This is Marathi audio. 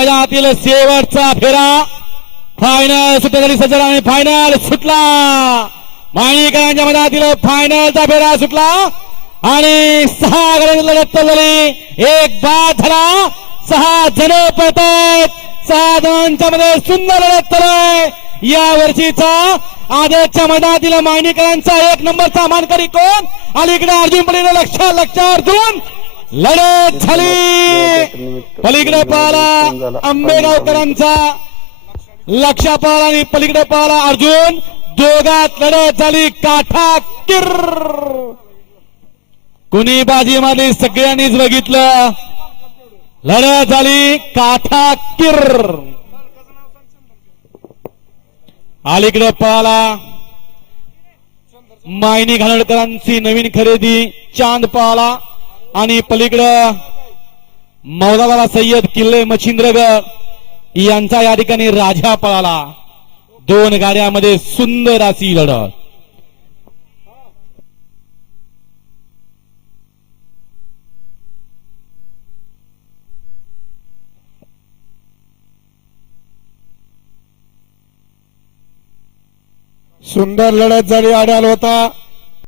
मैदानातील शेवटचा फेरा फायनल सुट्टा झाली सज्जन आणि फायनल सुटला. माणिकरांच्या मैदानातील फायनलचा फेरा सुटला आणि 6 गडी लढत झाली. एक बाद झाला. 6 जण पळतात. 6 जणांच्या मध्ये सुंदर लढत झालाय. या वर्षीचा आजच्या मैदानातील माणिकरांचा 1 नंबरचा मानकरी कोण. अलीकडे अर्जुन पलीकडे लक्ष अर्जुन लढत झाली. पलीकडे पाहला आंबेगावकरांचा लक्ष पाहला आणि पलीकडे पाहला अर्जुन. दोघात लढत झाली काठा किर. कुणी बाजी मारली सगळ्यांनीच बघितलं. लढत झाली काठा किर. अलीकडे पाहला मायनी घाणेकरांची नवीन खरेदी चांद पाहला आणि पलीकडं मौलावाला सय्यद किल्ले मच्छिंद्रगड यांचा या ठिकाणी राजा पळाला. 2 गाड्यामध्ये सुंदर अशी लढत. सुंदर लढत झाली. आढाल होता